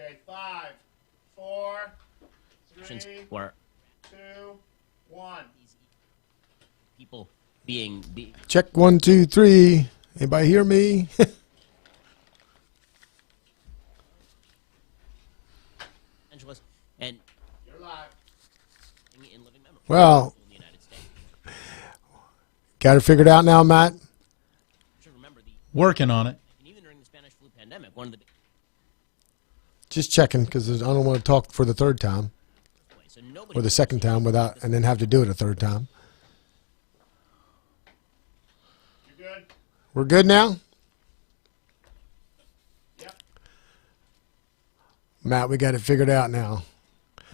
Okay, 5, 4, 3, 2, 1. People being Check 1, 2, 3. Anybody hear me? Angeles and You're live. in living memory. Well, In the United States. got it figured out now, Matt? You should remember Working on it. and even during the Spanish flu pandemic, one of the big Just checking because I don't want to talk for the third time ways. So nobody or the second time without, and then have to do it a third time. You good? We're good now? Yep. Matt, we got it figured out now.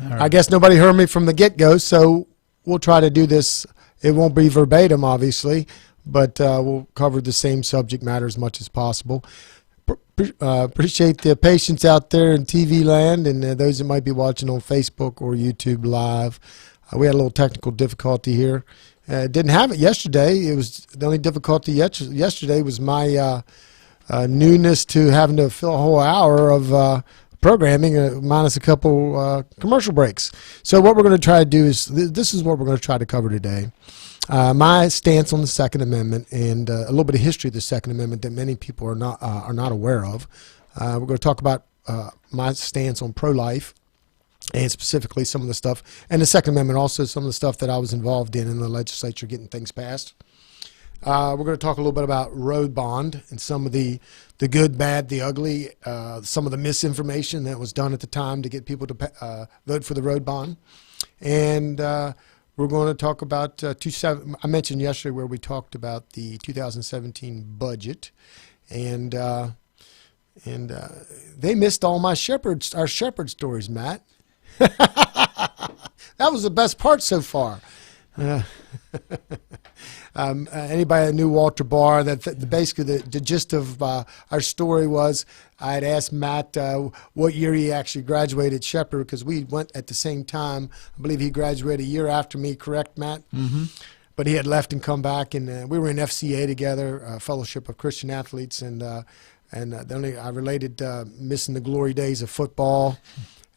All right. I guess nobody heard me from the get-go, so we'll try to do this. It won't be verbatim, obviously, but we'll cover the same subject matter as much as possible. Appreciate the patience out there in TV land and those that might be watching on Facebook or YouTube Live. We had a little technical difficulty here. Didn't have it yesterday. It was the only difficulty yesterday was my newness to having to fill a whole hour of programming minus a couple commercial breaks. So what we're going to try to do is this is what we're going to try to cover today. My stance on the Second Amendment and a little bit of history of the Second Amendment that many people are not aware of. We're going to talk about my stance on pro-life and specifically some of the stuff, and the Second Amendment also some of the stuff that I was involved in the legislature getting things passed. We're going to talk a little bit about road bond and some of the good, bad, the ugly, some of the misinformation that was done at the time to get people to vote for the road bond. And we're going to talk about I mentioned yesterday where we talked about the 2017 budget, and they missed all my our shepherd stories, Matt. That was the best part so far. Anybody that knew Walter Barr, basically the gist of our story was I had asked Matt what year he actually graduated Shepherd because we went at the same time. I believe he graduated a year after me, correct, Matt? Mm-hmm. But he had left and come back, and we were in FCA together, Fellowship of Christian Athletes, and I related missing the glory days of football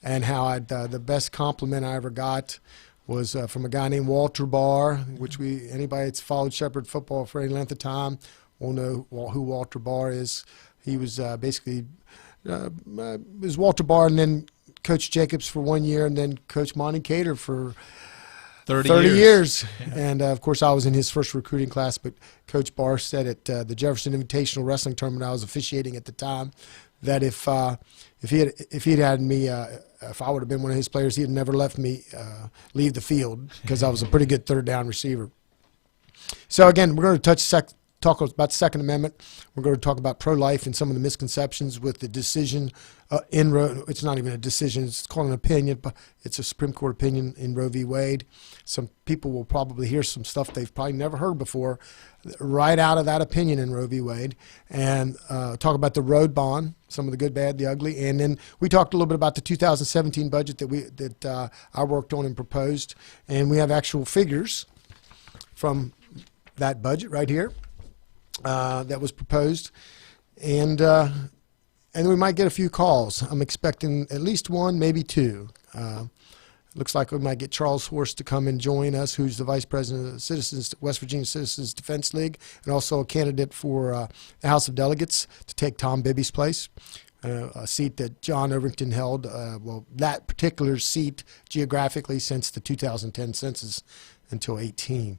and how the best compliment I ever got was from a guy named Walter Barr, which anybody that's followed Shepherd football for any length of time will know who Walter Barr is. He was basically was Walter Barr, and then Coach Jacobs for 1 year, and then Coach Monty Cater for 30 years. And of course, I was in his first recruiting class. But Coach Barr said at the Jefferson Invitational Wrestling Tournament I was officiating at the time that if he'd had me, if I would have been one of his players, he'd never left me leave the field because I was a pretty good third down receiver. So again, we're going to talk about the Second Amendment. We're going to talk about pro-life and some of the misconceptions with the decision in Roe. It's not even a decision; it's called an opinion, but it's a Supreme Court opinion in Roe v. Wade. Some people will probably hear some stuff they've probably never heard before, right out of that opinion in Roe v. Wade, and talk about the road bond, some of the good, bad, the ugly, and then we talked a little bit about the 2017 budget that I worked on and proposed, and we have actual figures from that budget right here that was proposed, and we might get a few calls. I'm expecting at least one, maybe two. Looks like we might get Charles Horst to come and join us, who's the Vice President of the West Virginia Citizens Defense League, and also a candidate for the House of Delegates to take Tom Bibby's place, a seat that John Overington held, that particular seat geographically since the 2010 census until 18.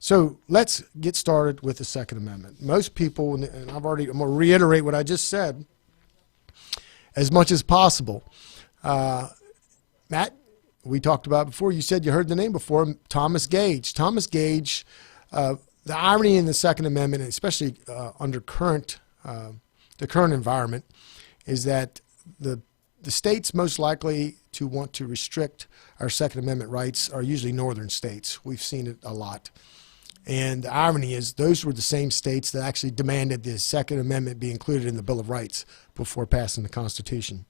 So let's get started with the Second Amendment. Most people, and I'm going to reiterate what I just said as much as possible. Matt, we talked about before, you said you heard the name before, Thomas Gage. Thomas Gage, the irony in the Second Amendment, especially under the current environment, is that the states most likely to want to restrict our Second Amendment rights are usually northern states. We've seen it a lot. And the irony is those were the same states that actually demanded the Second Amendment be included in the Bill of Rights before passing the Constitution.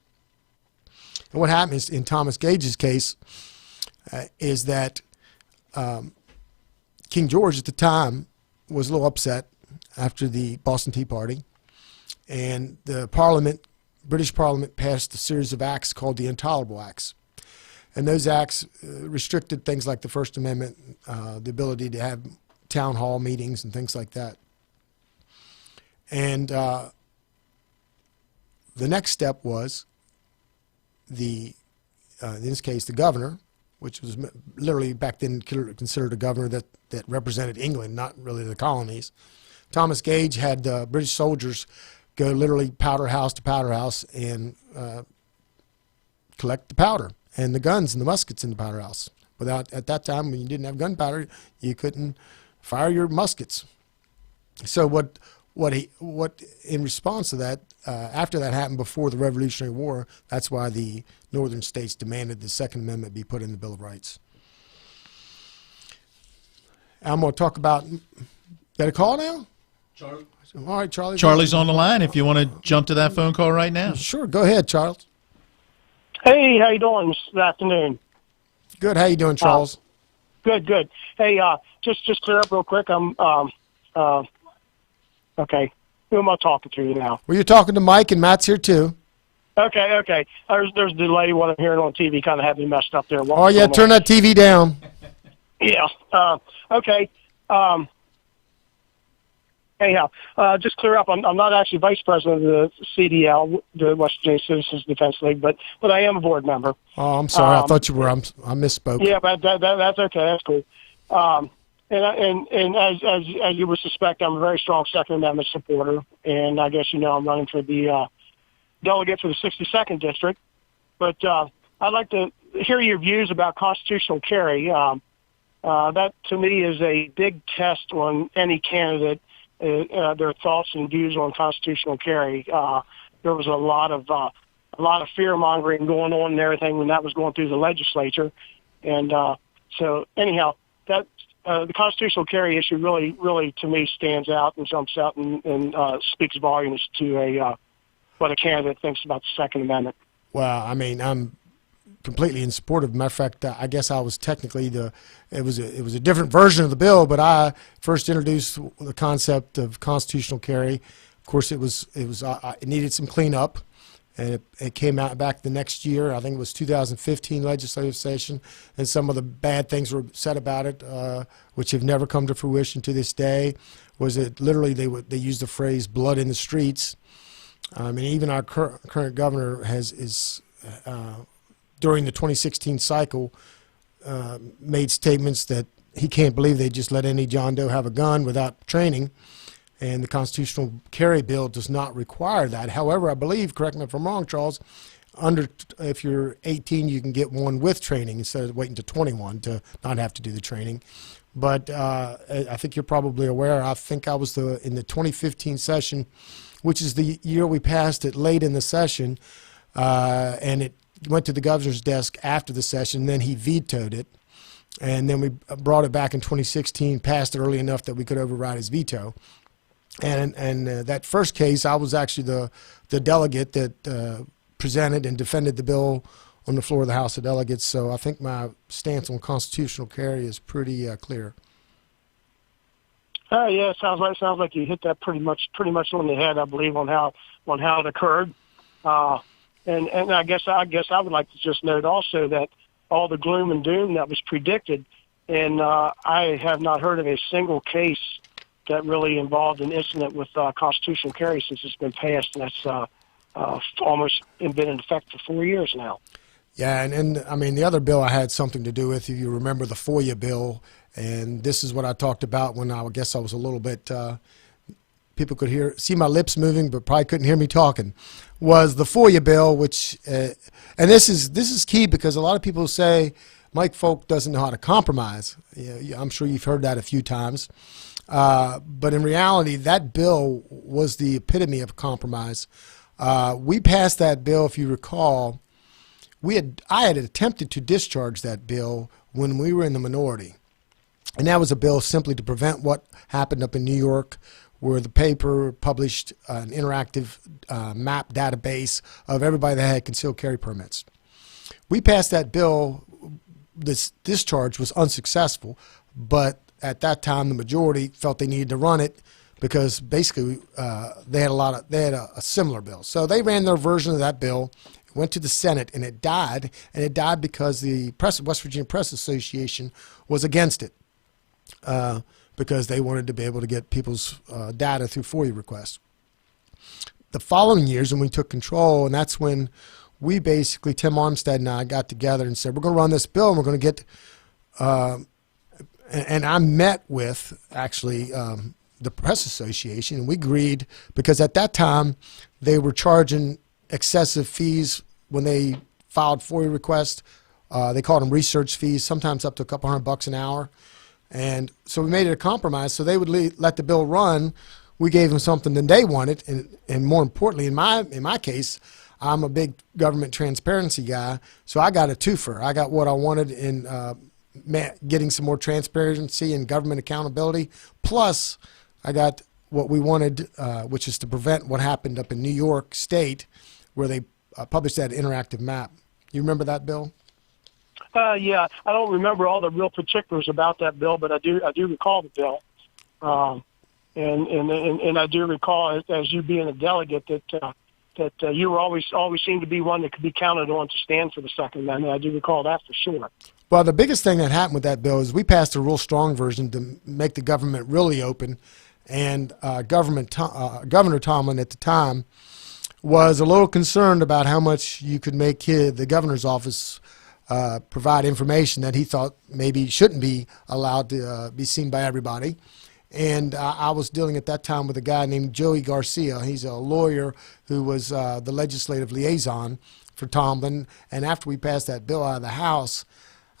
And what happened is, in Thomas Gage's case is that King George at the time was a little upset after the Boston Tea Party, and the Parliament British Parliament passed a series of acts called the Untitled Acts. And those acts restricted things like the First Amendment, the ability to have town hall meetings and things like that. And the next step was in this case, the governor, which was literally back then considered a governor that represented England, not really the colonies. Thomas Gage had the British soldiers go literally powder house to powder house and collect the powder and the guns and the muskets in the powder house. At that time, when you didn't have gunpowder, you couldn't fire your muskets. So what in response to that, after that happened before the Revolutionary War, that's why the northern states demanded the Second Amendment be put in the Bill of Rights. I'm going to talk about, got a call now? Charlie. All right, Charlie. Charlie's on the line if you want to jump to that phone call right now. Sure, go ahead, Charles. Hey, how you doing this afternoon? Good, how you doing, Charles? Good. Hey, just clear up real quick. Okay. Who am I talking to now? Well, you're talking to Mike, and Matt's here too. Okay. There's a delay. What I'm hearing on TV kind of had me messed up there. Oh yeah, turn that TV down. Yeah. Okay. Anyhow, just clear up. I'm not actually vice president of the CDL, the West Virginia Citizens Defense League, but I am a board member. Oh, I'm sorry. I thought you were. I misspoke. Yeah, but that's okay. That's cool. And as you would suspect, I'm a very strong Second Amendment supporter, and I guess I'm running for the delegate for the 62nd district. But I'd like to hear your views about constitutional carry. That to me is a big test on any candidate. Their thoughts and views on constitutional carry. There was a lot of fear mongering going on and everything when that was going through the legislature, and so anyhow, that the constitutional carry issue really to me stands out and jumps out and speaks volumes to what a candidate thinks about the Second Amendment. Well, I mean, I'm completely in support of it. Matter of fact, I guess I was technically it was a different version of the bill, but I first introduced the concept of constitutional carry. Of course, it needed some cleanup, and it came out back the next year. I think it was 2015 legislative session, and some of the bad things were said about it, which have never come to fruition to this day. Was it literally they used the phrase "blood in the streets"? I mean, even our current governor is during the 2016 cycle made statements that he can't believe they just let any John Doe have a gun without training, and the constitutional carry bill does not require that. However, I believe, correct me if I'm wrong, Charles, if you're 18, you can get one with training instead of waiting to 21 to not have to do the training. But I think you're probably aware, I think I was in the 2015 session, which is the year we passed it late in the session, and it went to the governor's desk after the session. Then he vetoed it, and then we brought it back in 2016, passed it early enough that we could override his veto. And that first case, I was actually the delegate that presented and defended the bill on the floor of the House of Delegates. So I think my stance on constitutional carry is pretty clear. Yeah, sounds like you hit that pretty much on the head, I believe, on how it occurred. And I guess I would like to just note also that all the gloom and doom that was predicted, and I have not heard of a single case that really involved an incident with constitutional carry since it's been passed, and that's almost been in effect for 4 years now. Yeah, and I mean, the other bill I had something to do with, if you remember the FOIA bill, and this is what I talked about when I guess I was a little bit, people could see my lips moving, but probably couldn't hear me talking, was the FOIA bill, which, and this is key because a lot of people say Mike Folk doesn't know how to compromise. I'm sure you've heard that a few times. But in reality, that bill was the epitome of compromise. We passed that bill, if you recall. I had attempted to discharge that bill when we were in the minority. And that was a bill simply to prevent what happened up in New York, where the paper published an interactive map database of everybody that had concealed carry permits. We passed that bill. This discharge was unsuccessful, but at that time the majority felt they needed to run it because basically they had a similar bill. So they ran their version of that bill, went to the Senate, and it died. And it died because the West Virginia Press Association was against it because they wanted to be able to get people's data through FOIA requests. The following years, when we took control, and that's when we basically, Tim Armstead and I got together and said, we're going to run this bill, and we're going to get, and I met with, actually, the Press Association, and we agreed, because at that time, they were charging excessive fees when they filed FOIA requests. They called them research fees, sometimes up to a couple $100 an hour. And so we made it a compromise, so they would let the bill run. We gave them something that they wanted, and more importantly, in my case, I'm a big government transparency guy, so I got a twofer. I got what I wanted in getting some more transparency and government accountability, plus I got what we wanted, which is to prevent what happened up in New York State, where they published that interactive map. You remember that bill? Yeah, I don't remember all the real particulars about that bill, but I do recall the bill. And I do recall, as you being a delegate, that you were always seemed to be one that could be counted on to stand for the Second Amendment. I do recall that for sure. Well, the biggest thing that happened with that bill is we passed a real strong version to make the government really open, and Governor Tomlin at the time was a little concerned about how much you could make the governor's office provide information that he thought maybe shouldn't be allowed to be seen by everybody. And I was dealing at that time with a guy named Joey Garcia. He's a lawyer who was the legislative liaison for Tomlin. And after we passed that bill out of the House,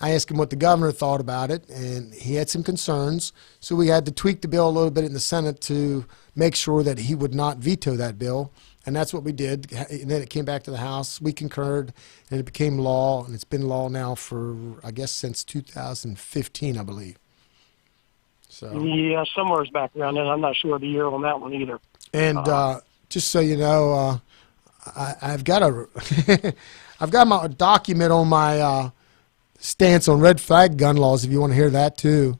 I asked him what the governor thought about it, and he had some concerns. So we had to tweak the bill a little bit in the Senate to make sure that he would not veto that bill. And that's what we did. And then it came back to the House. We concurred, and it became law. And it's been law now for, I guess, since 2015, I believe. So. Yeah, somewhere's back around then. I'm not sure of the year on that one either. And just so you know, I've got I've got my document on my stance on red flag gun laws. If you want to hear that too.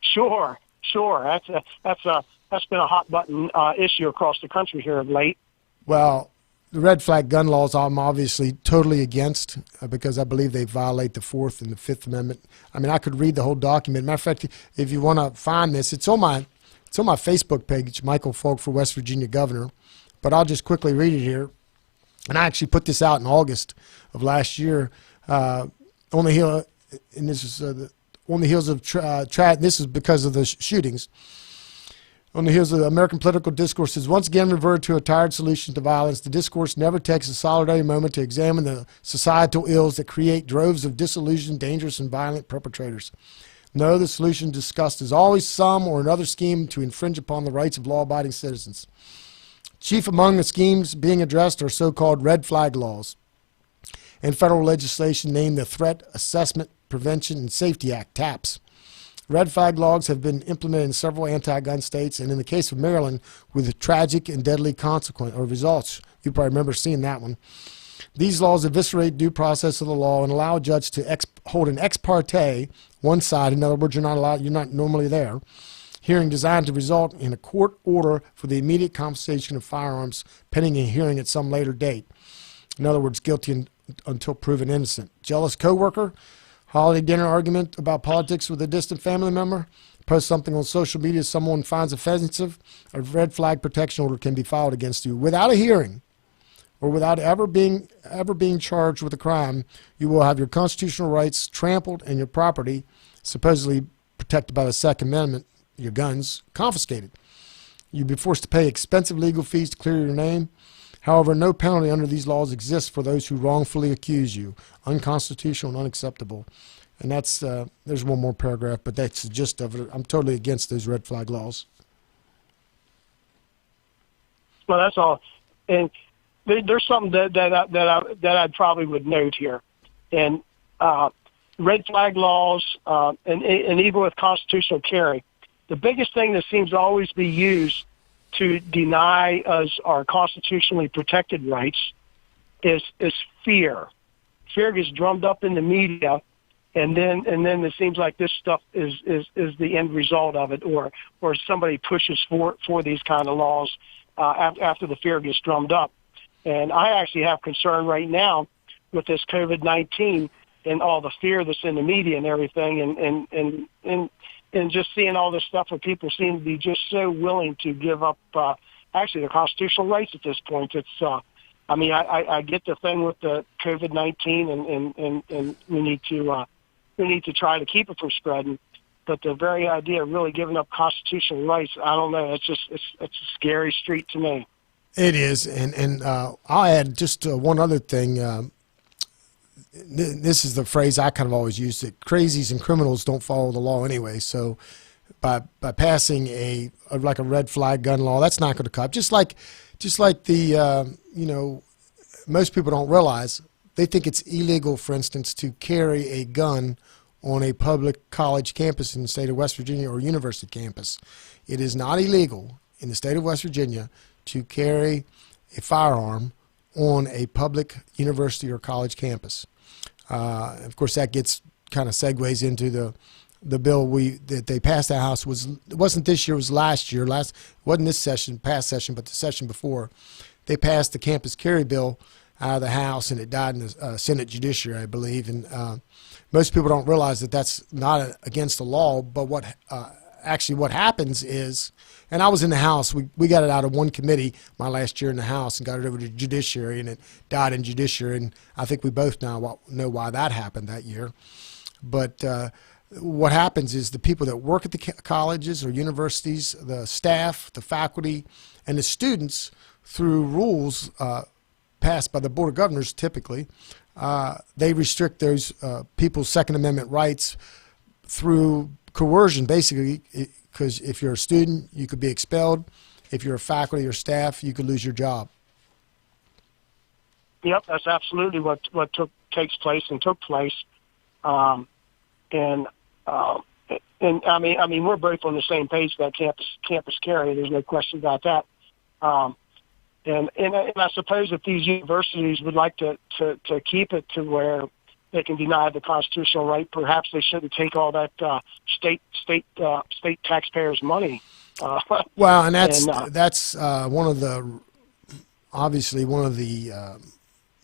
Sure. That's been a hot button issue across the country here of late. Well, the red flag gun laws I'm obviously totally against because I believe they violate the Fourth and the Fifth Amendment. I mean, I could read the whole document. Matter of fact, if you want to find this, it's on my Facebook page, Michael Falk for West Virginia Governor. But I'll just quickly read it here. And I actually put this out in August of last year on the hill, and this is on the heels of this is because of the shootings. On the heels of the American political discourse has once again reverted to a tired solution to violence. The discourse never takes a solitary moment to examine the societal ills that create droves of disillusioned, dangerous, and violent perpetrators. No, the solution discussed is always some or another scheme to infringe upon the rights of law-abiding citizens. Chief among the schemes being addressed are so-called red flag laws and federal legislation named the Threat Assessment, Prevention, and Safety Act, TAPS. Red flag laws have been implemented in several anti-gun states, and in the case of Maryland, with tragic and deadly consequence or results. You probably remember seeing that one. These laws eviscerate due process of the law and allow a judge to hold an ex parte, one side, in other words, you're not normally there, hearing designed to result in a court order for the immediate confiscation of firearms pending a hearing at some later date. In other words, guilty until proven innocent. Jealous coworker, holiday dinner argument about politics with a distant family member, post something on social media someone finds offensive, a red flag protection order can be filed against you without a hearing or without ever being charged with a crime. You will have your constitutional rights trampled and your property, supposedly protected by the Second Amendment, your guns, confiscated. You'll be forced to pay expensive legal fees to clear your name. However, no penalty under these laws exists for those who wrongfully accuse you. Unconstitutional and unacceptable. And that's there's one more paragraph, but that's the gist of it. I'm totally against those red flag laws. Well, that's all. And there's something that I probably would note here. And red flag laws and even with constitutional carry, the biggest thing that seems to always be used to deny us our constitutionally protected rights is fear. Fear gets drummed up in the media, and then it seems like this stuff is the end result of it, or somebody pushes for these kind of laws after the fear gets drummed up. And I actually have concern right now with this COVID-19 and all the fear that's in the media and everything, and just seeing all this stuff where people seem to be just so willing to give up actually their constitutional rights at this point. It's I mean, I get the thing with the COVID-19, and we need to try to keep it from spreading. But the very idea of really giving up constitutional rights, I don't know. It's a scary street to me. It is, and I'll add just one other thing. This is the phrase I kind of always use: that crazies and criminals don't follow the law anyway. So, by passing a red flag gun law, that's not going to cut. Just like the most people don't realize, they think it's illegal, for instance, to carry a gun on a public college campus in the state of West Virginia or university campus. It is not illegal in the state of West Virginia to carry a firearm on a public university or college campus. Of course, that gets kind of segues into the bill that they passed the House. It wasn't this year, it was last year. It wasn't this session, past session, but the session before. They passed the campus carry bill out of the House, and it died in the Senate Judiciary, I believe. And most people don't realize that that's not against the law. But what happens is, and I was in the House. We got it out of one committee my last year in the House and got it over to Judiciary, and it died in Judiciary. And I think we both now know why that happened that year. But what happens is the people that work at the colleges or universities, the staff, the faculty, and the students, through rules passed by the Board of Governors typically, they restrict those people's Second Amendment rights through coercion, basically, because if you're a student, you could be expelled. If you're a faculty or staff, you could lose your job. Yep, that's absolutely what takes place and took place. And I mean, we're both on the same page with that campus carry. There's no question about that. And I suppose if these universities would like to keep it to where they can deny the constitutional right, perhaps they shouldn't take all that state taxpayers' money. Well, and that's one of the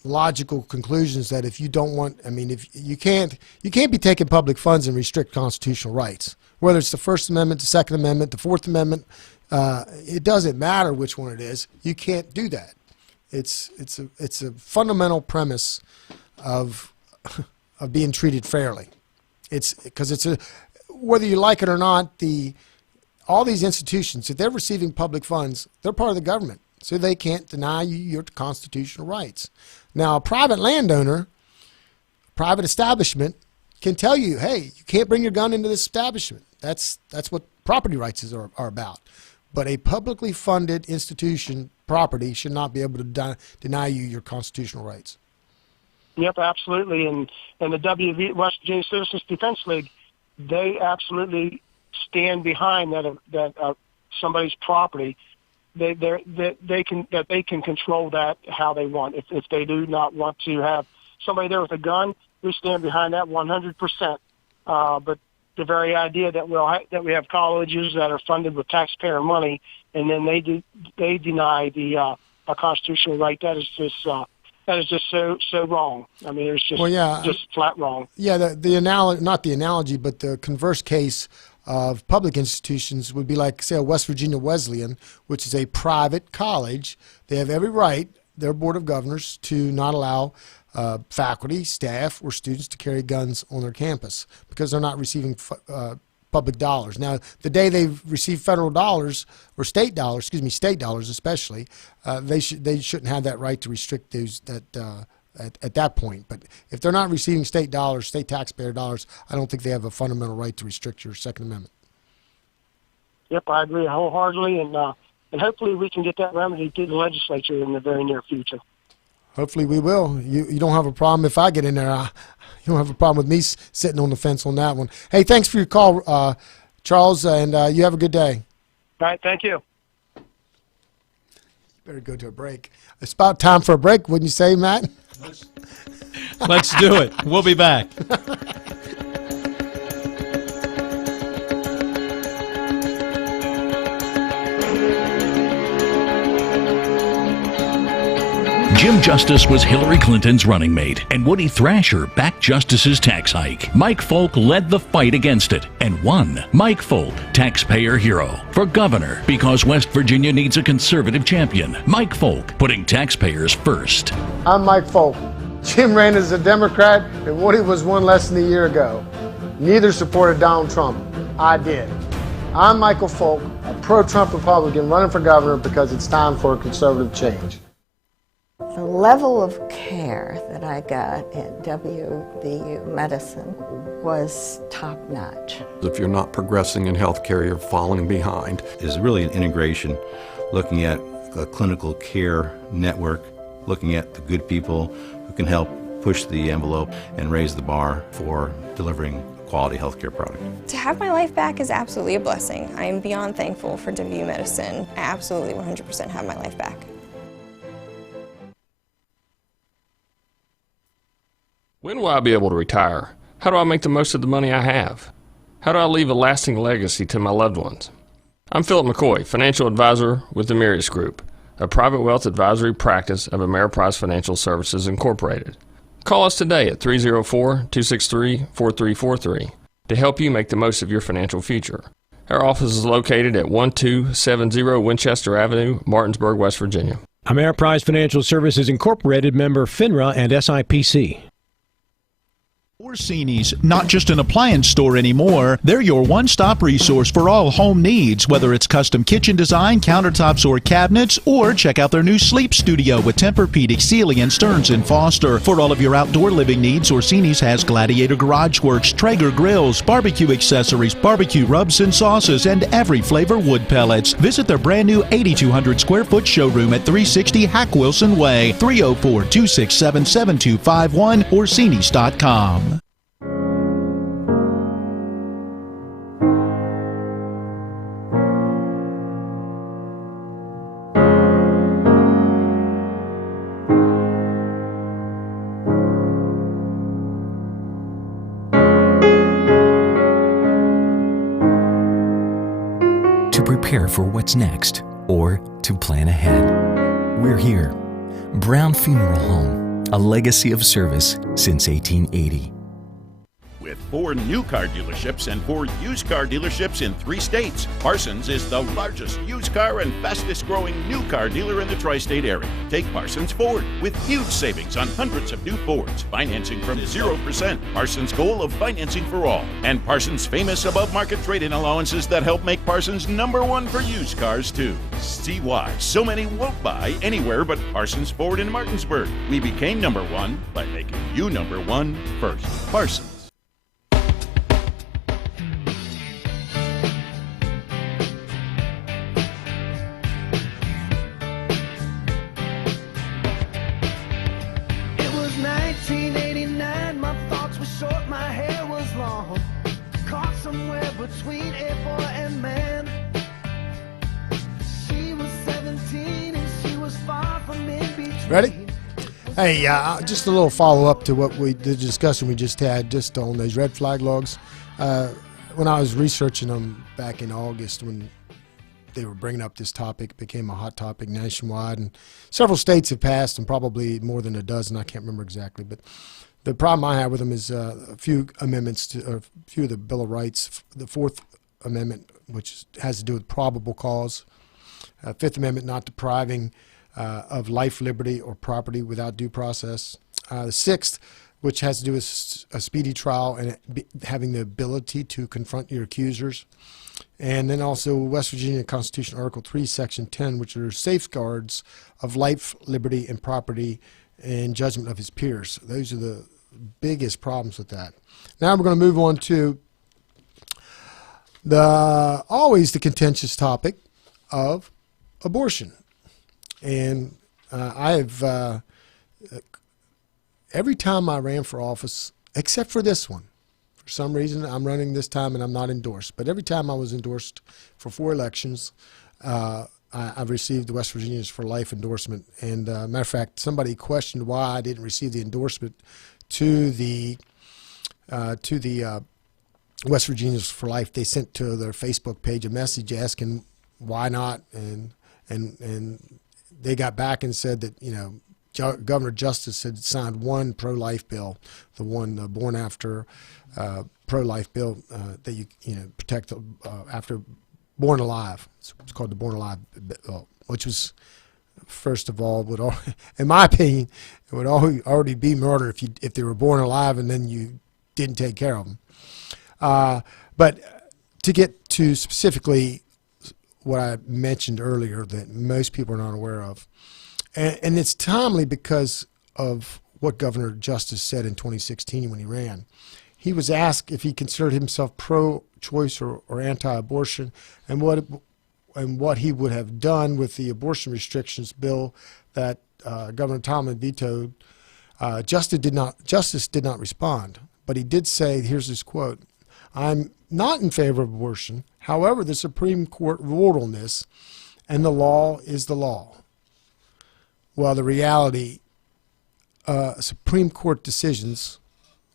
logical conclusions, that if you don't want, I mean, if you can't be taking public funds and restrict constitutional rights, whether it's the First Amendment, the Second Amendment, the Fourth Amendment. It doesn't matter which one it is. You can't do that. It's a fundamental premise of being treated fairly. It's because whether you like it or not, all these institutions, if they're receiving public funds, they're part of the government, so they can't deny you your constitutional rights. Now, a private landowner, private establishment can tell you, hey, you can't bring your gun into this establishment. That's what property rights are about. But a publicly funded institution property should not be able to deny you your constitutional rights. Yep, absolutely. And the West Virginia Citizens Defense League, they absolutely stand behind that somebody's property. They can control that how they want. If they do not want to have somebody there with a gun, we stand behind that 100%. But the very idea that we have colleges that are funded with taxpayer money, and then they deny the constitutional right, that is just so wrong. I mean, it's just just flat wrong. Yeah, not the analogy, but the converse case of public institutions would be like, say, a West Virginia Wesleyan, which is a private college. They have every right, their Board of Governors, to not allow faculty, staff, or students to carry guns on their campus because they're not receiving public dollars. Now, the day they receive federal dollars or state dollars especially, they shouldn't have that right to restrict those at that point. But if they're not receiving state dollars, state taxpayer dollars, I don't think they have a fundamental right to restrict your Second Amendment. Yep, I agree wholeheartedly, and hopefully we can get that remedy to the legislature in the very near future. Hopefully we will. You don't have a problem if I get in there. You don't have a problem with me sitting on the fence on that one. Hey, thanks for your call, Charles, and you have a good day. All right, thank you. Better go to a break. It's about time for a break, wouldn't you say, Matt? Let's do it. We'll be back. Jim Justice was Hillary Clinton's running mate, and Woody Thrasher backed Justice's tax hike. Mike Folk led the fight against it and won. Mike Folk, taxpayer hero, for governor because West Virginia needs a conservative champion. Mike Folk, putting taxpayers first. I'm Mike Folk. Jim ran as a Democrat, and Woody was one less than a year ago. Neither supported Donald Trump. I did. I'm Michael Folk, a pro-Trump Republican running for governor because it's time for a conservative change. The level of care that I got at WVU Medicine was top-notch. If you're not progressing in healthcare, you're falling behind. Is really an integration, looking at a clinical care network, looking at the good people who can help push the envelope and raise the bar for delivering a quality healthcare product. To have my life back is absolutely a blessing. I am beyond thankful for WVU Medicine. I absolutely 100% have my life back. When will I be able to retire? How do I make the most of the money I have? How do I leave a lasting legacy to my loved ones? I'm Philip McCoy, financial advisor with the Mirius Group, a private wealth advisory practice of Ameriprise Financial Services Incorporated. Call us today at 304-263-4343 to help you make the most of your financial future. Our office is located at 1270 Winchester Avenue, Martinsburg, West Virginia. Ameriprise Financial Services Incorporated, member FINRA and SIPC. Orsini's, not just an appliance store anymore. They're your one-stop resource for all home needs, whether it's custom kitchen design, countertops, or cabinets, or check out their new sleep studio with Tempur-Pedic, Sealy, and Stearns & Foster. For all of your outdoor living needs, Orsini's has Gladiator Garage Works, Traeger grills, barbecue accessories, barbecue rubs and sauces, and every flavor wood pellets. Visit their brand new 8,200 square foot showroom at 360 Hack Wilson Way, 304-267-7251, Orsinis.com. To prepare for what's next or to plan ahead. We're here. Brown Funeral Home, a legacy of service since 1880. With 4 new car dealerships and 4 used car dealerships in 3 states, Parsons is the largest used car and fastest growing new car dealer in the tri-state area. Take Parsons Ford with huge savings on hundreds of new Fords, financing from 0%, Parsons' goal of financing for all, and Parsons' famous above-market trade-in allowances that help make Parsons #1 for used cars too. See why so many won't buy anywhere but Parsons Ford in Martinsburg. We became #1 by making you #1 first. Parsons. Between a boy and man, she was 17 and she was far from in between. Ready? Hey, just a little follow-up to what the discussion we just had just on those red flag logs. When I was researching them back in August when they were bringing up this topic, it became a hot topic nationwide, and several states have passed, and probably more than a dozen, I can't remember exactly, but the problem I have with them is a few amendments to a few of the Bill of Rights. The 4th Amendment, which has to do with probable cause. 5th Amendment, not depriving of life, liberty, or property without due process. The 6th, which has to do with a speedy trial and having the ability to confront your accusers. And then also West Virginia Constitution, Article 3, Section 10, which are safeguards of life, liberty, and property and judgment of his peers. Those are the biggest problems with that. Now we're going to move on to always the contentious topic of abortion. And I have, every time I ran for office, except for this one, for some reason I'm running this time and I'm not endorsed, but every time I was endorsed for 4 elections, I've received the West Virginians for Life endorsement. And matter of fact, somebody questioned why I didn't receive the endorsement to the West Virginians for Life. They sent to their Facebook page a message asking why not, and they got back and said that, you know, Governor Justice had signed one pro-life bill, the one born after pro-life bill that you protect after born alive. It's called the Born Alive bill, which was, first of all, in my opinion, it would already be murder if they were born alive and then you didn't take care of them. But to get to specifically what I mentioned earlier that most people are not aware of, and it's timely because of what Governor Justice said in 2016 when he ran. He was asked if he considered himself pro-choice or anti-abortion, and what he would have done with the abortion restrictions bill that Governor Tomlin vetoed. Justice did not respond, but he did say, here's his quote, "I'm not in favor of abortion. However, the Supreme Court ruled on this, and the law is the law." Well, the reality, Supreme Court decisions,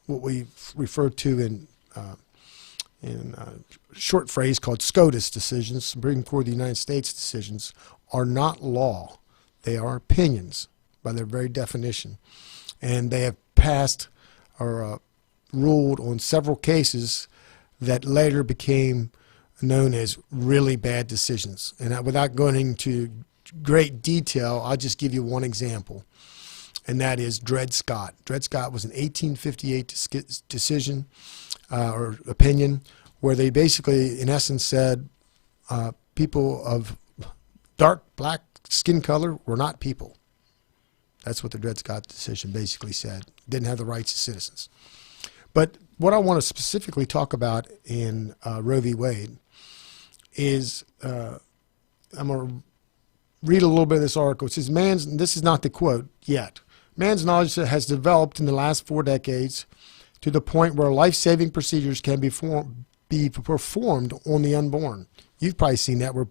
what we refer to in short phrase called SCOTUS decisions, Supreme Court of the United States decisions, are not law. They are opinions by their very definition. And they have passed or ruled on several cases that later became known as really bad decisions. And without going into great detail, I'll just give you one example, and that is Dred Scott. Dred Scott was an 1858 decision or opinion where they basically, in essence, said people of dark black skin color were not people. That's what the Dred Scott decision basically said. Didn't have the rights of citizens. But what I want to specifically talk about in Roe v. Wade is I'm going to read a little bit of this article. It says, this is not the quote yet, man's knowledge has developed in the last 4 decades to the point where life-saving procedures can be performed on the unborn. You've probably seen that, where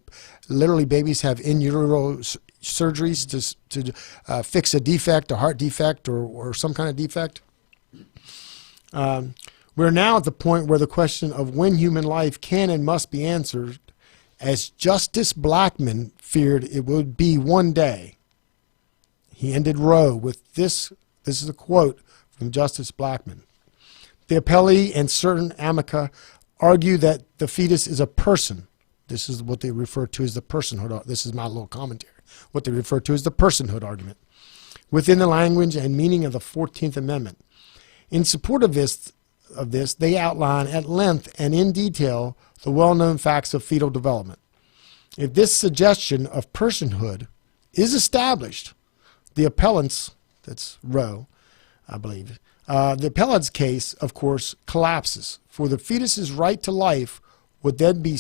literally babies have in utero surgeries to fix a defect, a heart defect, or some kind of defect. We're now at the point where the question of when human life can and must be answered, as Justice Blackmun feared it would be one day. He ended Roe with this. This is a quote from Justice Blackmun. The appellee and certain amica argue that the fetus is a person. This is what they refer to as the personhood. This is my little commentary. What they refer to as the personhood argument within the language and meaning of the 14th Amendment. In support of this, they outline at length and in detail the well-known facts of fetal development. If this suggestion of personhood is established, the appellant's, that's Roe, I believe, the appellant's case, of course, collapses, for the fetus's right to life would then be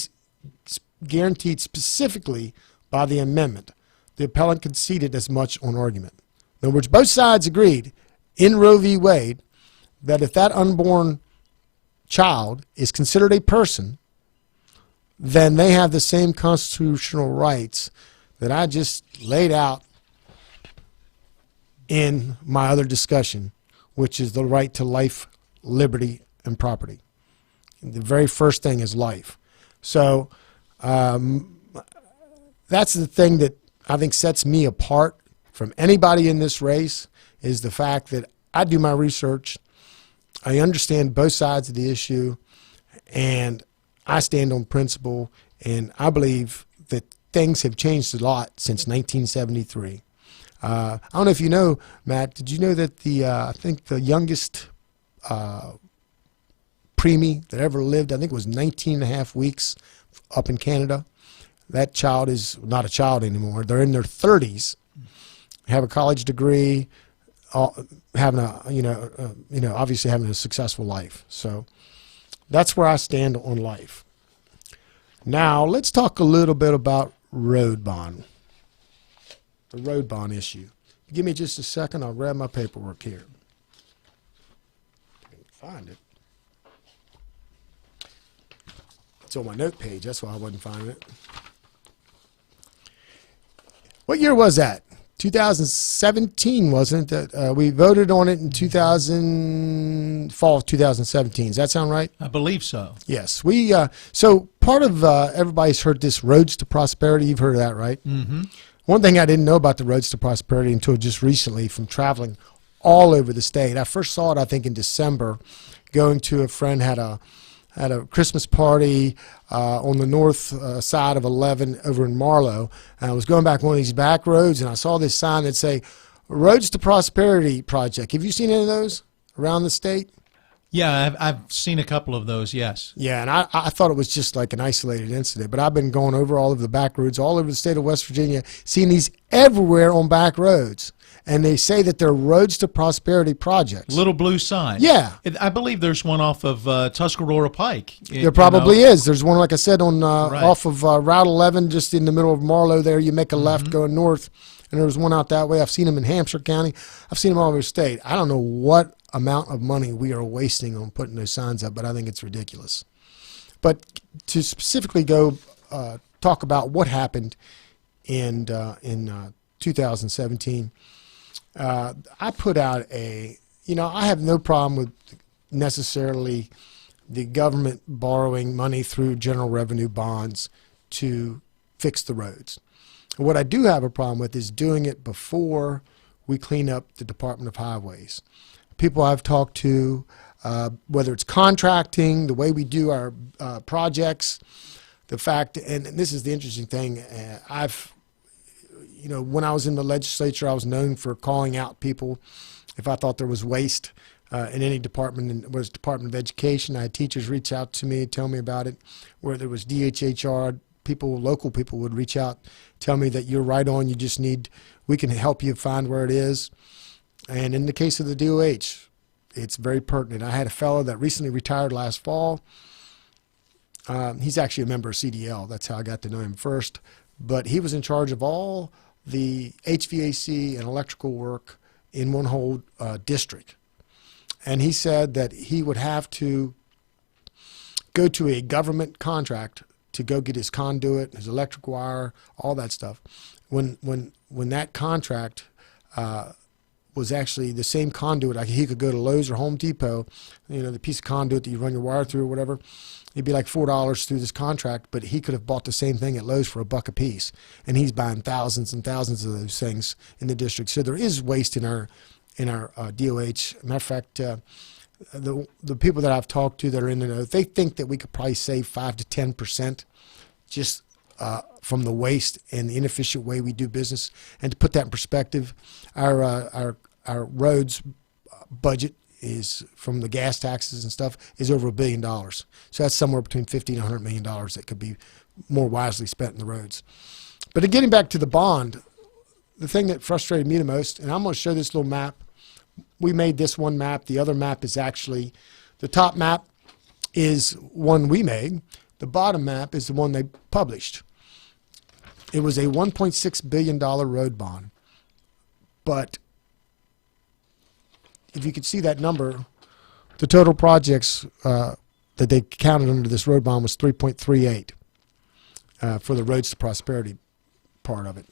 guaranteed specifically by the amendment. The appellant conceded as much on argument. In other words, both sides agreed in Roe v. Wade that if that unborn child is considered a person, then they have the same constitutional rights that I just laid out in my other discussion, which is the right to life, liberty, and property. The very first thing is life. So that's the thing that I think sets me apart from anybody in this race, is the fact that I do my research, I understand both sides of the issue, and I stand on principle, and I believe that things have changed a lot since 1973. I don't know if you know, Matt, did you know that I think the youngest preemie that ever lived, I think it was 19 and a half weeks up in Canada. That child is not a child anymore. They're in their 30s, have a college degree, having obviously having a successful life. So that's where I stand on life. Now let's talk a little bit about road bond, the road bond issue. Give me just a second. I'll grab my paperwork here. I can find it. It's on my note page. That's why I wasn't finding it. What year was that? 2017, wasn't it? We voted on it in fall of 2017. Does that sound right? I believe so. Yes. So part of everybody's heard this Roads to Prosperity. You've heard of that, right? Mm-hmm. One thing I didn't know about the Roads to Prosperity until just recently from traveling all over the state. I first saw it, I think, in December, going to a friend had a Christmas party on the north side of 11 over in Marlow. And I was going back one of these back roads, and I saw this sign that say, Roads to Prosperity Project. Have you seen any of those around the state? Yeah, I've seen a couple of those, yes. Yeah, and I thought it was just like an isolated incident, but I've been going over all of the back roads all over the state of West Virginia, seeing these everywhere on back roads. And they say that they're Roads to Prosperity projects. Little blue sign. Yeah. I believe there's one off of Tuscarora Pike. There probably is. There's one, like I said, on Right. off of Route 11, just in the middle of Marlow there. You make a left going north, and there's one out that way. I've seen them in Hampshire County. I've seen them all over the state. I don't know what amount of money we are wasting on putting those signs up, but I think it's ridiculous. But to specifically go talk about what happened in 2017, I put out I have no problem with necessarily the government borrowing money through general revenue bonds to fix the roads. What I do have a problem with is doing it before we clean up the Department of Highways. People I've talked to, whether it's contracting, the way we do our projects, the fact, and this is the interesting thing, when I was in the legislature, I was known for calling out people if I thought there was waste in any department, and it was Department of Education. I had teachers reach out to me, tell me about it. Where there was DHHR, local people would reach out, tell me that you're right on, we can help you find where it is. And in the case of the DOH, it's very pertinent. I had a fellow that recently retired last fall. He's actually a member of CDL. That's how I got to know him first. But he was in charge of all the HVAC and electrical work in one whole district. And he said that he would have to go to a government contract to go get his conduit, his electric wire, all that stuff. When that contract was actually the same conduit, like he could go to Lowe's or Home Depot, the piece of conduit that you run your wire through or whatever, it'd be like $4 through this contract, but he could have bought the same thing at Lowe's for $1 a piece, and he's buying thousands and thousands of those things in the district. So there is waste in our DOH. Matter of fact, the people that I've talked to that are in the know, they think that we could probably save 5 to 10% just from the waste and the inefficient way we do business. And to put that in perspective, our roads budget is, from the gas taxes and stuff, is over $1 billion. So that's somewhere between $50 and $100 million that could be more wisely spent in the roads. But getting back to the bond, the thing that frustrated me the most, and I'm going to show this little map. We made this one map. The other map is actually, the top map is one we made. The bottom map is the one they published. It was a $1.6 billion road bond. But if you could see that number, the total projects that they counted under this road bond was 3.38 for the Roads to Prosperity part of it.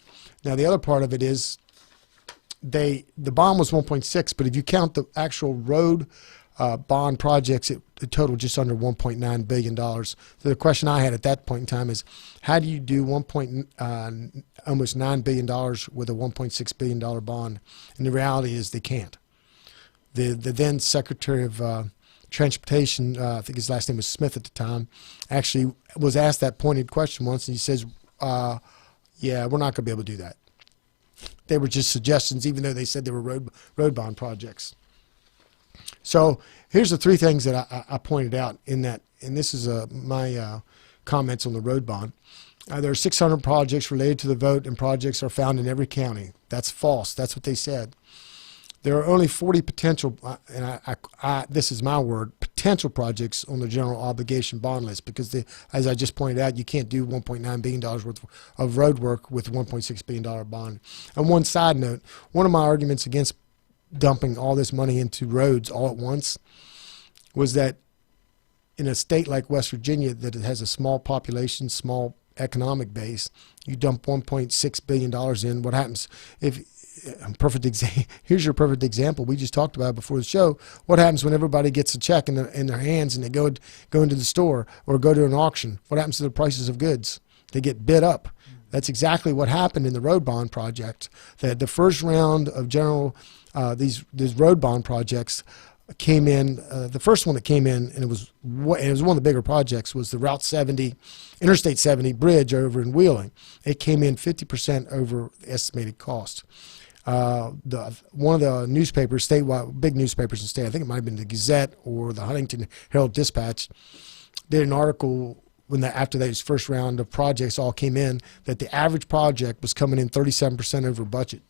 Now, the other part of it is the bond was 1.6, but if you count the actual road bond projects, it totaled just under $1.9 billion. So the question I had at that point in time is, how do you do almost $9 billion with a $1.6 billion bond? And the reality is they can't. The then Secretary of Transportation, I think his last name was Smith at the time, actually was asked that pointed question once, and he says, yeah, we're not going to be able to do that. They were just suggestions, even though they said they were road bond projects. So here's the three things that I pointed out in that, and this is my comments on the road bond. There are 600 projects related to the vote, and projects are found in every county. That's false. That's what they said. There are only 40 potential, and this is my word, potential projects on the general obligation bond list, because as I just pointed out, you can't do $1.9 billion worth of road work with a $1.6 billion bond. And one side note, one of my arguments against dumping all this money into roads all at once was that in a state like West Virginia that has a small population, small economic base, you dump $1.6 billion in, what happens if... Here's your perfect example. We just talked about it before the show. What happens when everybody gets a check in their hands and they go into the store or go to an auction? What happens to the prices of goods? They get bid up. That's exactly what happened in the road bond project. The first round of these road bond projects came in. The first one that came in, and it was one of the bigger projects, was the Interstate 70 bridge over in Wheeling. It came in 50% over the estimated cost. One of the newspapers, statewide, big newspapers in the state, I think it might have been the Gazette or the Huntington Herald Dispatch, did an article after those first round of projects all came in, that the average project was coming in 37% over budget.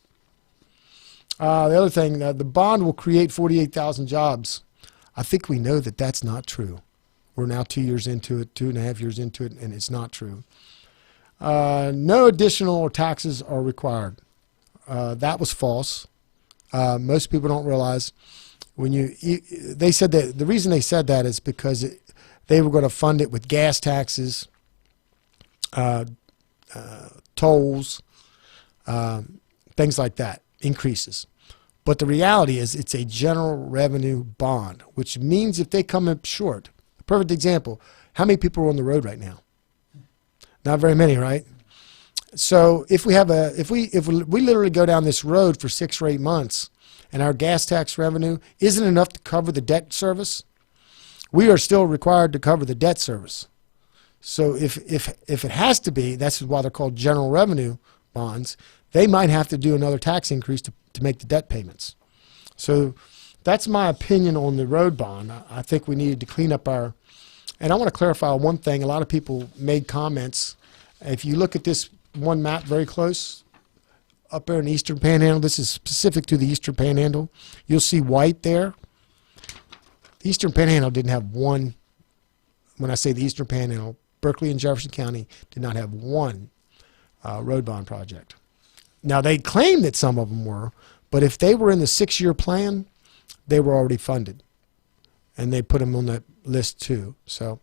The other thing, the bond will create 48,000 jobs. I think we know that that's not true. We're now 2 years into it, 2.5 years into it, and it's not true. No additional taxes are required. That was false. Most people don't realize they said that the reason they said that is because they were going to fund it with gas taxes, tolls, things like that, increases. But the reality is it's a general revenue bond, which means if they come up short, a perfect example, how many people are on the road right now? Not very many, right? So if we literally go down this road for 6 or 8 months and our gas tax revenue isn't enough to cover the debt service, we are still required to cover the debt service. So if it has to be, that's why they're called general revenue bonds, they might have to do another tax increase to make the debt payments. So that's my opinion on the road bond. I think we needed to clean up and I want to clarify one thing. A lot of people made comments. If you look at this one map very close, up there in the Eastern Panhandle, this is specific to the Eastern Panhandle, you'll see white there. The Eastern Panhandle didn't have one, when I say the Eastern Panhandle, Berkeley and Jefferson County did not have one road bond project. Now, they claimed that some of them were, but if they were in the 6-year plan, they were already funded. And they put them on that list too. So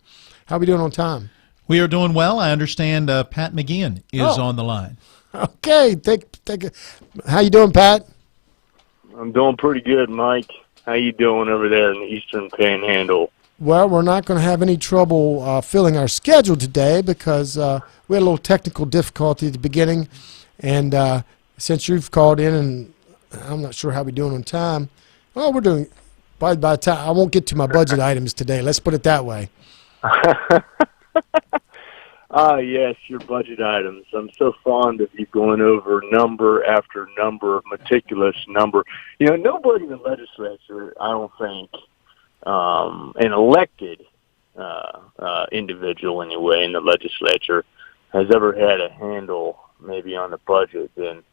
how are we doing on time? We are doing well. I understand Pat McGeehan is on the line. Okay. How you doing, Pat? I'm doing pretty good, Mike. How you doing over there in the Eastern Panhandle? Well, we're not going to have any trouble filling our schedule today because we had a little technical difficulty at the beginning. And since you've called in, and I'm not sure how we're doing on time, well, we're doing, by the time, I won't get to my budget items today. Let's put it that way. Yes, your budget items. I'm so fond of you going over number after number, meticulous number. You know, nobody in the legislature, I don't think, an elected individual anyway in the legislature has ever had a handle maybe on the budget than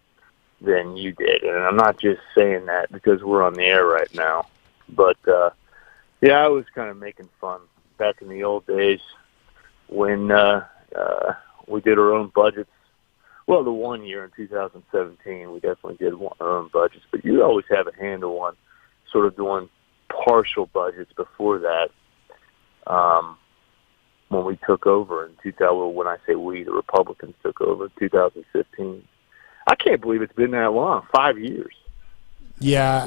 you did. And I'm not just saying that because we're on the air right now. But, yeah, I was kind of making fun back in the old days when we did our own budgets. Well, the one year in 2017, we definitely did our own budgets. But you always have a handle on sort of doing partial budgets before that. When we took over in 2000, when I say we, the Republicans took over in 2015. I can't believe it's been that long, 5 years. Yeah,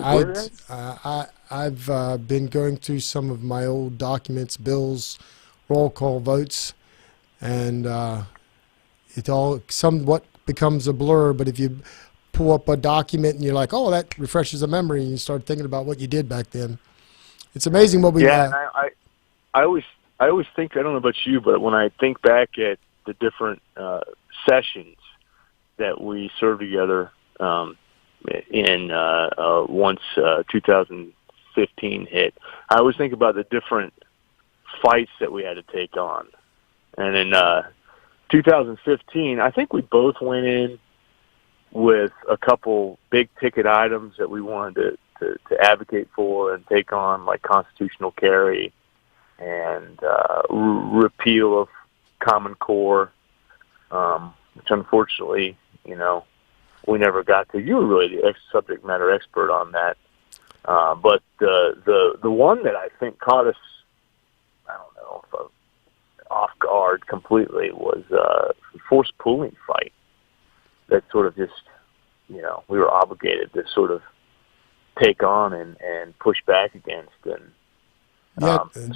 I've been going through some of my old documents, bills, roll call votes, and it all somewhat becomes a blur. But if you pull up a document and you're like, oh, that refreshes a memory, and you start thinking about what you did back then. It's amazing what we and I always think, I don't know about you, but when I think back at the different sessions that we served together in once 2015 hit, I always think about the different fights that we had to take on. And in 2015, I think we both went in with a couple big-ticket items that we wanted to advocate for and take on, like constitutional carry and repeal of Common Core, which unfortunately, you know, we never got to. You were really the subject matter expert on that. But the one that I think caught us, I don't know, off guard completely was the forced pooling fight. That sort of just, you know, we were obligated to sort of take on and push back against, and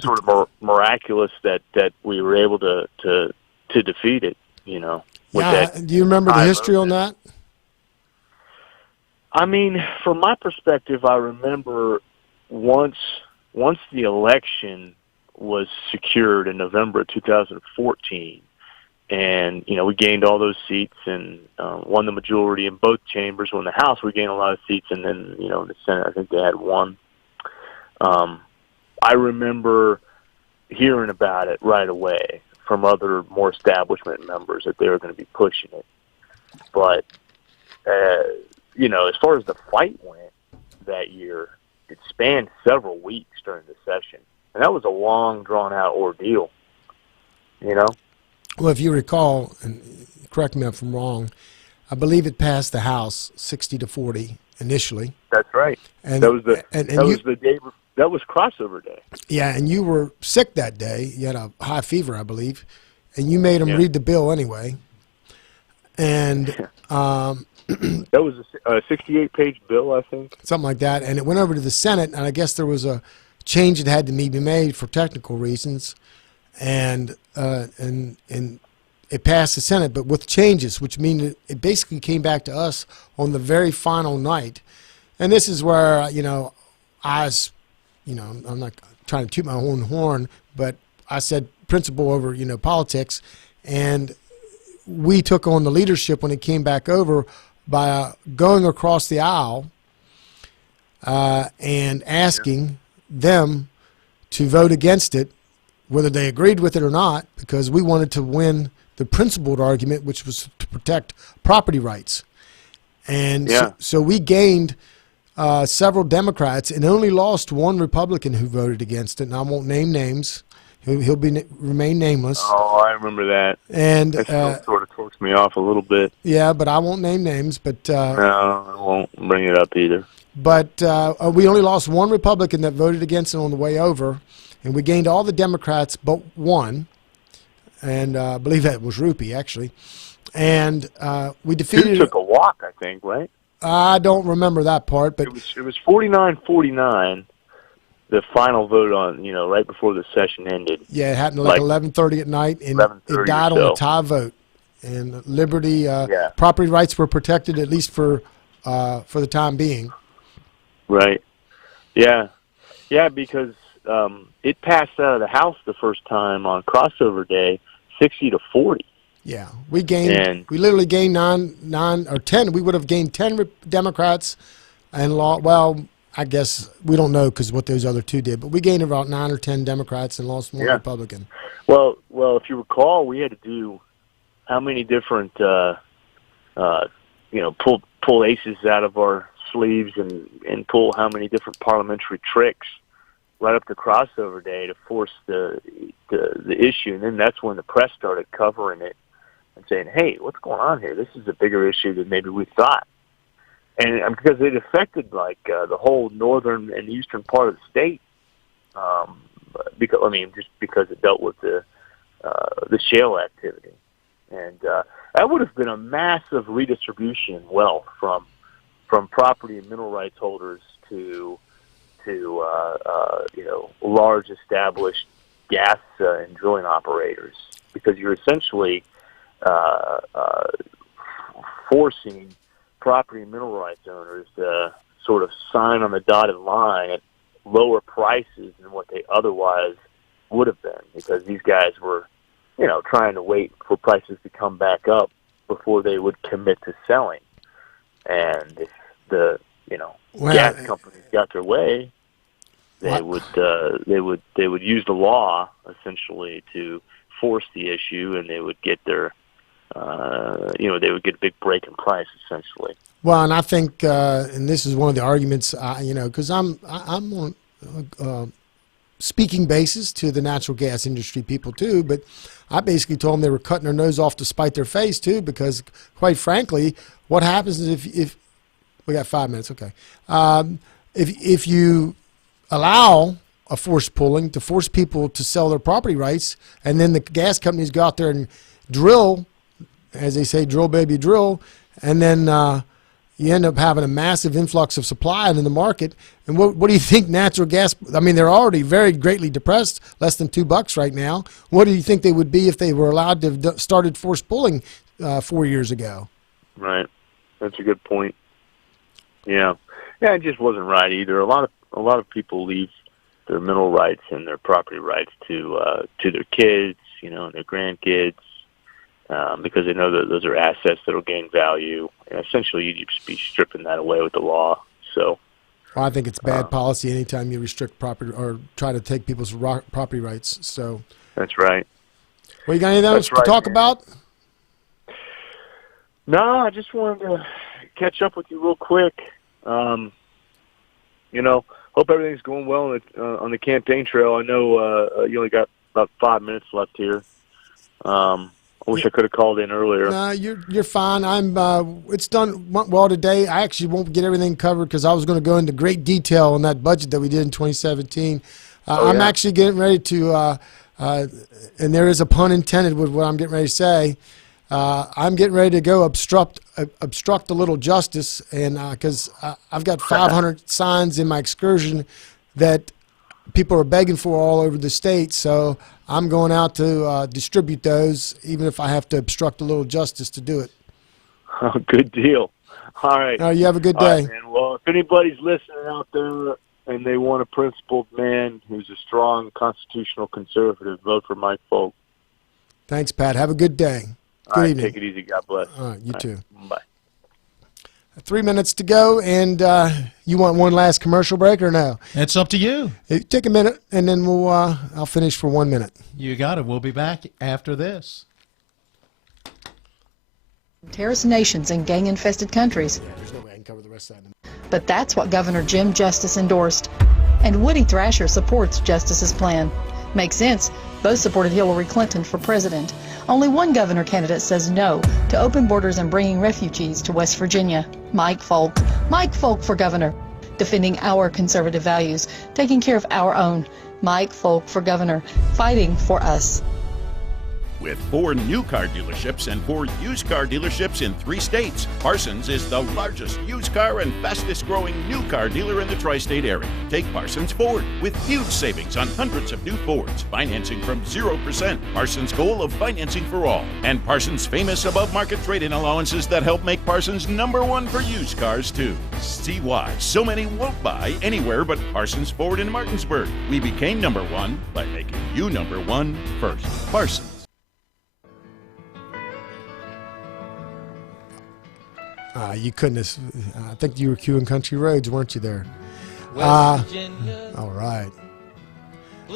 sort of miraculous that we were able to defeat it, you know. with Yeah, that. do you remember the high history vote. on that? I mean, from my perspective, I remember once the election was secured in November of 2014, and we gained all those seats and won the majority in both chambers. When the House, we gained a lot of seats, and then in the Senate, I think they had one. I remember hearing about it right away from other more establishment members that they were going to be pushing it. But as far as the fight went that year, it spanned several weeks during the session. And that was a long, drawn-out ordeal, Well, if you recall, and correct me if I'm wrong, I believe it passed the House 60-40 initially. That's right. And that was you, the day. That was crossover day. Yeah, and you were sick that day. You had a high fever, I believe, and you made them read the bill anyway. And that was a 68-page bill, I think. Something like that. And it went over to the Senate, and I guess there was a change that had to be made for technical reasons. And it passed the Senate, but with changes, which means it basically came back to us on the very final night. And this is where, I was, I'm not trying to toot my own horn, but I said principle over, politics. And we took on the leadership when it came back over by going across the aisle and asking them to vote against it, whether they agreed with it or not, because we wanted to win the principled argument, which was to protect property rights. And so we gained several Democrats and only lost one Republican who voted against it. And I won't name names. He'll remain nameless. Oh, I remember that. And that still sort of torques me off a little bit. Yeah, but I won't name names. But no, I won't bring it up either. But we only lost one Republican that voted against it on the way over, and we gained all the Democrats but one, and I believe that was Rupee, actually. And we defeated... He took a walk, I think, right? I don't remember that part, but... It was 49-49, the final vote on, right before the session ended. Yeah, it happened like 11:30 at night, and it died on a tie vote. And liberty, property rights were protected, at least for the time being. Right. Yeah. Yeah, because it passed out of the House the first time on crossover day, 60-40. Yeah, we literally gained 9 or 10. We would have gained 10 Democrats and well, I guess we don't know because what those other two did, but we gained about 9 or 10 Democrats and lost one Republican. Well, if you recall, we had to do how many different, pull aces out of our sleeves and pull how many different parliamentary tricks right up to crossover day to force the issue. And then that's when the press started covering it and saying, hey, what's going on here? This is a bigger issue than maybe we thought. And because it affected the whole northern and eastern part of the state, just because it dealt with the shale activity. And that would have been a massive redistribution in wealth from property and mineral rights holders to large established gas and drilling operators, because you're essentially forcing property and mineral rights owners to sort of sign on the dotted line at lower prices than what they otherwise would have been, because these guys were, trying to wait for prices to come back up before they would commit to selling. And if the gas companies got their way, they would use the law essentially to force the issue, and they would get their they would get a big break in price essentially. Well, and I think, and this is one of the arguments, because I'm on speaking basis to the natural gas industry people too, but I basically told them they were cutting their nose off to spite their face too, because quite frankly, what happens is if we got 5 minutes, okay, if you allow a forced pulling to force people to sell their property rights, and then the gas companies go out there and drill, as they say, drill baby drill, and then you end up having a massive influx of supply in the market. And what do you think natural gas, I mean, they're already very greatly depressed, less than $2 right now. What do you think they would be if they were allowed to have started forced pulling 4 years ago. Right. That's a good point. Yeah. Yeah, it just wasn't right either. A lot of people leave their mineral rights and their property rights to their kids, and their grandkids, because they know that those are assets that will gain value. And essentially, you'd be stripping that away with the law. So, well, I think it's bad policy anytime you restrict property or try to take people's property rights. So that's right. Well, you got anything else to talk about? No, I just wanted to catch up with you real quick. Hope everything's going well on the campaign trail. I know you only got about 5 minutes left here. I wish I could have called in earlier. No, you're fine. It's done well today. I actually won't get everything covered because I was going to go into great detail on that budget that we did in 2017. I'm actually getting ready to, and there is a pun intended with what I'm getting ready to say. I'm getting ready to go obstruct a little justice, and because I've got 500 signs in my excursion that people are begging for all over the state, so I'm going out to distribute those, even if I have to obstruct a little justice to do it. Oh, good deal. All right. You have a good day. All right, man. Well, if anybody's listening out there and they want a principled man who's a strong constitutional conservative, vote for Mike Folk. Thanks, Pat. Have a good day. Good evening. Take it easy. God bless. All right, you too. Bye. 3 minutes to go, and you want one last commercial break or no? It's up to you. Take a minute, and then I'll finish for 1 minute. You got it. We'll be back after this. Terrorist nations and gang-infested countries. Yeah, there's no way I can cover the rest of that. But that's what Governor Jim Justice endorsed. And Woody Thrasher supports Justice's plan. Makes sense. Both supported Hillary Clinton for president. Only one governor candidate says no to open borders and bringing refugees to West Virginia. Mike Folk. Mike Folk for governor. Defending our conservative values. Taking care of our own. Mike Folk for governor. Fighting for us. With 4 new car dealerships and 4 used car dealerships in 3 states, Parsons is the largest used car and fastest growing new car dealer in the tri-state area. Take Parsons Ford with huge savings on hundreds of new Fords, financing from 0%, Parsons' goal of financing for all, and Parsons' famous above-market trade-in allowances that help make Parsons #1 for used cars too. See why so many won't buy anywhere but Parsons Ford in Martinsburg. We became #1 by making you #1 first. Parsons. You couldn't have. I think you were queuing Country Roads, weren't you there? All right.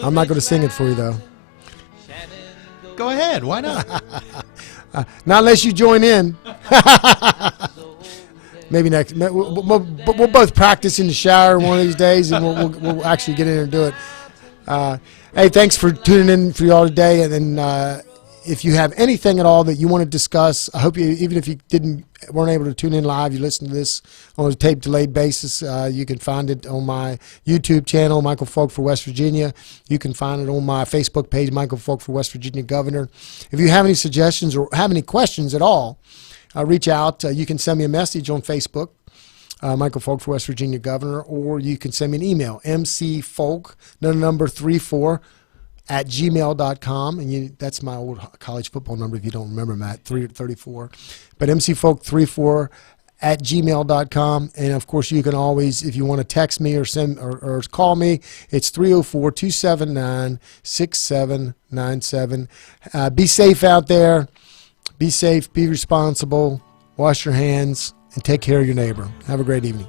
I'm not going to sing it for you, though. Go ahead. Why not? Not unless you join in. Maybe next. We'll both practice in the shower one of these days, and we'll actually get in there and do it. Hey, thanks for tuning in for y'all today. And then if you have anything at all that you want to discuss, I hope you, even if you weren't able to tune in live, you listen to this on a tape delayed basis. You can find it on my YouTube channel, Michael Folk for West Virginia. You can find it on my Facebook page, Michael Folk for West Virginia Governor. If you have any suggestions or have any questions at all, reach out. You can send me a message on Facebook, Michael Folk for West Virginia Governor, or you can send me an email, mcfolk, number 34, at gmail.com, and that's my old college football number if you don't remember, Matt, 334. But mcfolk34 at gmail.com, and of course you can always, if you want to text me or send or call me, it's 304-279-6797. Be safe out there. Be safe, be responsible, wash your hands, and take care of your neighbor. Have a great evening.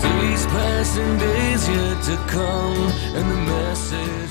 Days passing, days yet to come, and the message